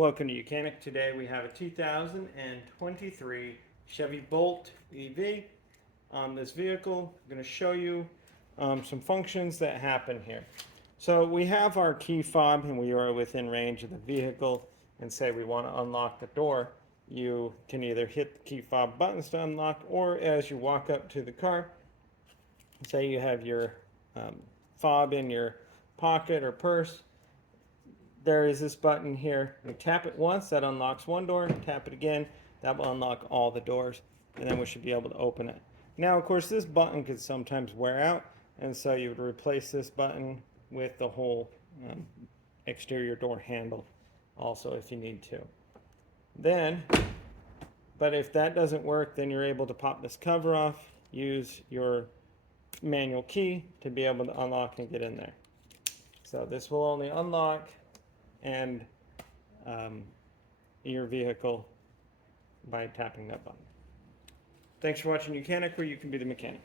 Welcome to Mechanic. Today we have a 2023 Chevy Bolt EV on this vehicle. I'm going to show you some functions that happen here. So we have our key fob and we are within range of the vehicle, and say we want to unlock the door. You can either hit the key fob buttons to unlock, or as you walk up to the car, say you have your fob in your pocket or purse, there is this button here. You tap it once, that unlocks one door. Tap it again, that will unlock all the doors, and then we should be able to open it. Now, of course, this button could sometimes wear out, and so you would replace this button with the whole exterior door handle also if you need to. But if that doesn't work, then you're able to pop this cover off, use your manual key to be able to unlock and get in there. So this will only unlock and your vehicle by tapping that button. Thanks for watching Mechanic, where you can be the mechanic.